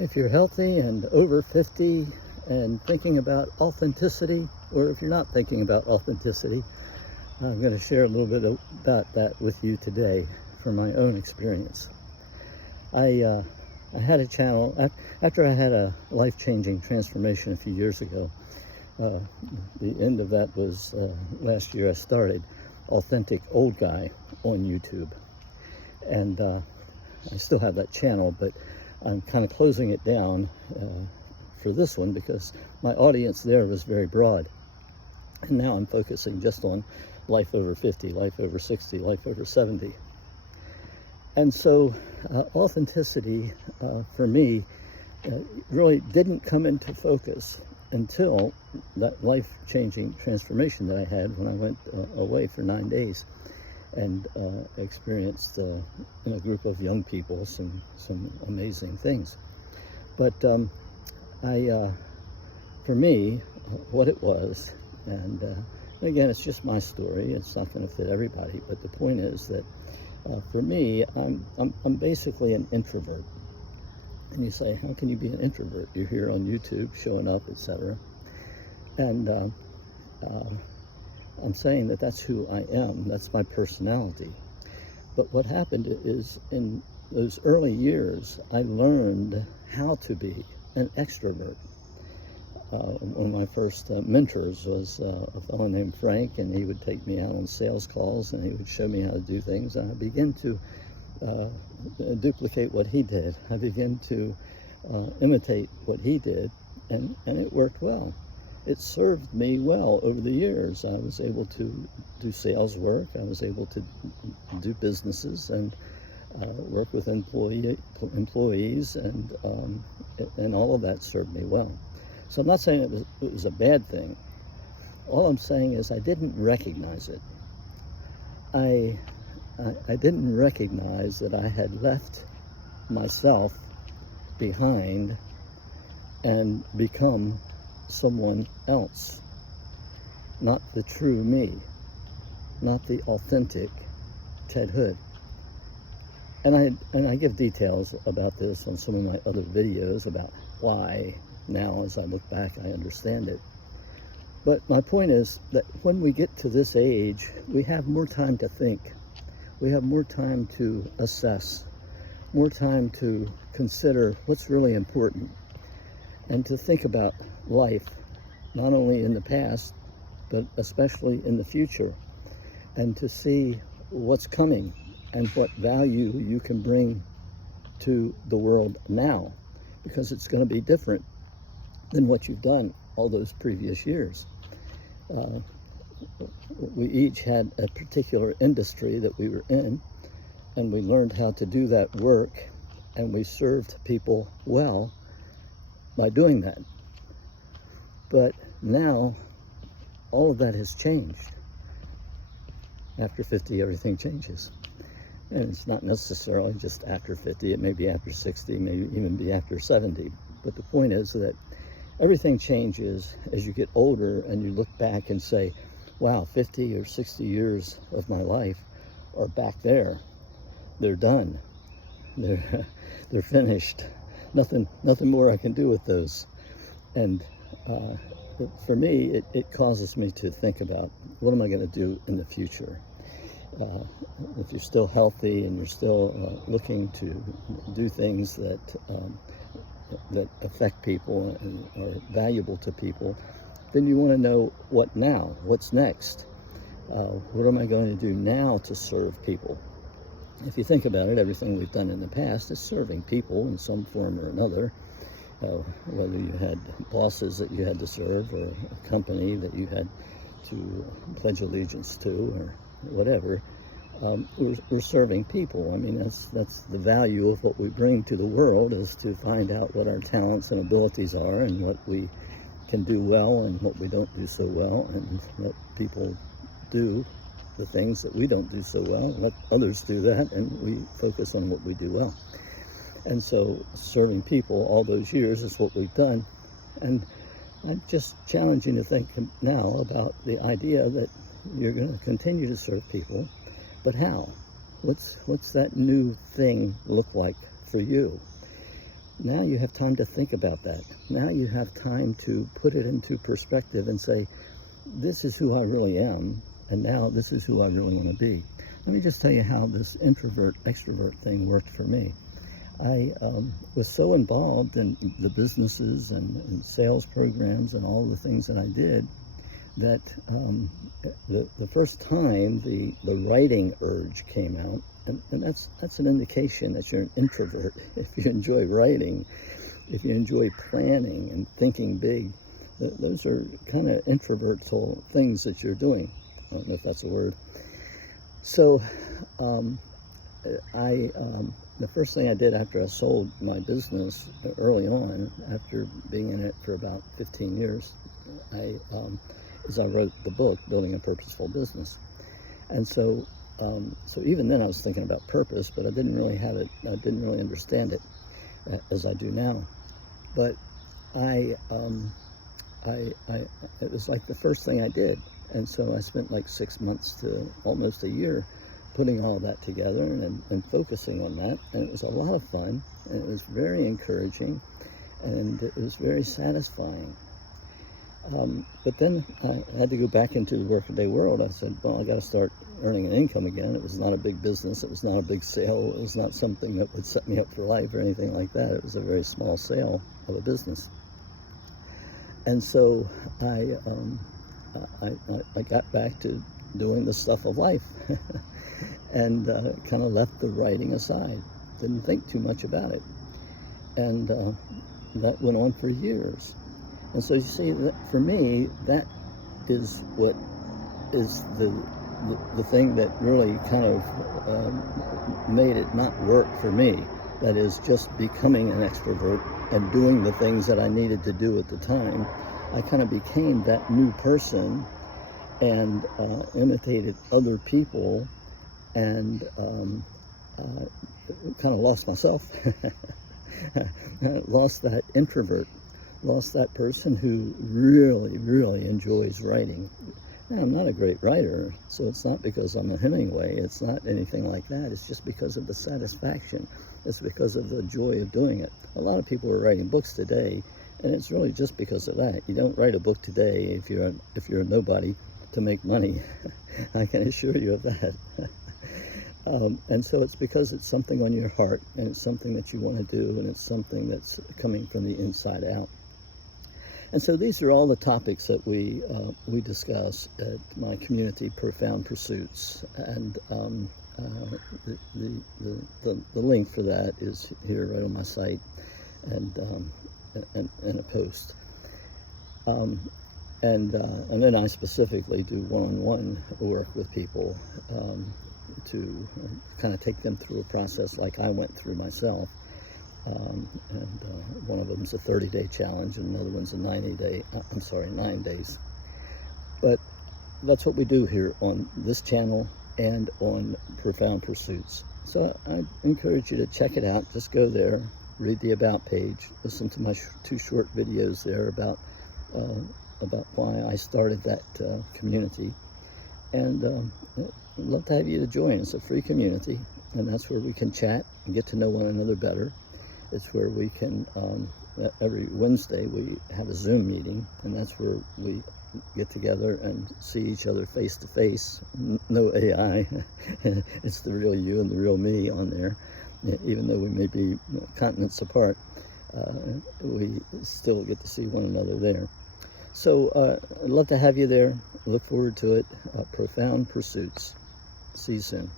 If you're healthy and over 50 and thinking about authenticity, or if you're not thinking about authenticity, I'm going to share a little bit about that with you today from my own experience. I had a channel after I had a life-changing transformation a few years ago. The end of that was last year. I started Authentic Old Guy on YouTube, and I still have that channel, but I'm kind of closing it down for this one because my audience there was very broad. And now I'm focusing just on life over 50, life over 60, life over 70. And so authenticity for me really didn't come into focus until that life-changing transformation that I had when I went away for 9 days and experienced in a group of young people some amazing things. But for me, what it was, and again, it's just my story. It's not going to fit everybody, but the point is that for me, I'm basically an introvert. And you say, how can you be an introvert? You're here on YouTube, showing up, etc. And I'm saying that that's who I am. That's my personality. But what happened is in those early years, I learned how to be an extrovert. One of my first mentors was a fellow named Frank, and he would take me out on sales calls and he would show me how to do things. And I began to duplicate what he did. I began to imitate what he did, and it worked well. It served me well over the years. I was able to do sales work. I was able to do businesses and work with employees, and all of that served me well. So I'm not saying it was a bad thing. All I'm saying is I didn't recognize it. I didn't recognize that I had left myself behind and become someone else, not the true me, not the authentic Ted Hood. And I give details about this on some of my other videos about why now, as I look back, I understand it. But my point is that when we get to this age, we have more time to think. We have more time to assess, more time to consider what's really important, and to think about life, not only in the past, but especially in the future, and to see what's coming and what value you can bring to the world now, because it's going to be different than what you've done all those previous years. We each had a particular industry that we were in, and we learned how to do that work, and we served people well by doing that. But now, all of that has changed. After 50, everything changes. And it's not necessarily just after 50, it may be after 60, maybe even be after 70. But the point is that everything changes as you get older and you look back and say, wow, 50 or 60 years of my life are back there. They're done. They're finished. Nothing more I can do with those. And for me, it causes me to think about, what am I going to do in the future? If you're still healthy and you're still looking to do things that affect people and are valuable to people, then you want to know what now, what's next. What am I going to do now to serve people? If you think about it, everything we've done in the past is serving people in some form or another, whether you had bosses that you had to serve, or a company that you had to pledge allegiance to, or whatever. We're serving people. I mean, that's the value of what we bring to the world, is to find out what our talents and abilities are, and what we can do well and what we don't do so well, and let people do the things that we don't do so well, let others do that, and we focus on what we do well. And so serving people all those years is what we've done. And I'm just challenging to think now about the idea that you're going to continue to serve people, but how? What's that new thing look like for you? Now you have time to think about that. Now you have time to put it into perspective and say, this is who I really am, and now this is who I really want to be. Let me just tell you how this introvert-extrovert thing worked for me. I was so involved in the businesses and sales programs and all the things that I did that the first time the writing urge came out, and that's an indication that you're an introvert. If you enjoy writing, if you enjoy planning and thinking big, those are kind of introvertal things that you're doing. I don't know if that's a word. So the first thing I did after I sold my business early on, after being in it for about 15 years, I wrote the book, Building a Purposeful Business. And so even then I was thinking about purpose, but I didn't really have it, I didn't really understand it as I do now. But it was like the first thing I did. And so I spent like 6 months to almost a year putting all that together and focusing on that. And it was a lot of fun, and it was very encouraging, and it was very satisfying. But then I had to go back into the workaday world. I said, well, I got to start earning an income again. It was not a big business. It was not a big sale. It was not something that would set me up for life or anything like that. It was a very small sale of a business. And so I got back to doing the stuff of life and kind of left the writing aside. Didn't think too much about it. And that went on for years. And so you see, that for me, that is what is the thing that really kind of made it not work for me. That is just becoming an extrovert and doing the things that I needed to do at the time. I kind of became that new person and imitated other people and kind of lost myself. Lost that introvert. Lost that person who really, really enjoys writing. Now, I'm not a great writer, so it's not because I'm a Hemingway. It's not anything like that. It's just because of the satisfaction. It's because of the joy of doing it. A lot of people are writing books today, and it's really just because of that. You don't write a book today if you're a nobody to make money. I can assure you of that. And so it's because it's something on your heart, and it's something that you want to do, and it's something that's coming from the inside out. And so these are all the topics that we discuss at my community, Profound Pursuits, and the link for that is here right on my site, and a post. And then I specifically do one-on-one work with people to kind of take them through a process like I went through myself. One of them's a 30-day challenge, and another one's a 9 days. But that's what we do here on this channel and on Profound Pursuits. So I encourage you to check it out. Just go there, read the About page, listen to my 2 short videos there about why I started that community. And I'd love to have you to join. It's a free community, and that's where we can chat and get to know one another better. It's where we can, every Wednesday we have a Zoom meeting, and that's where we get together and see each other face to face. No AI. It's the real you and the real me on there. Even though we may be continents apart, we still get to see one another there. So I'd love to have you there. Look forward to it. Profound Pursuits. See you soon.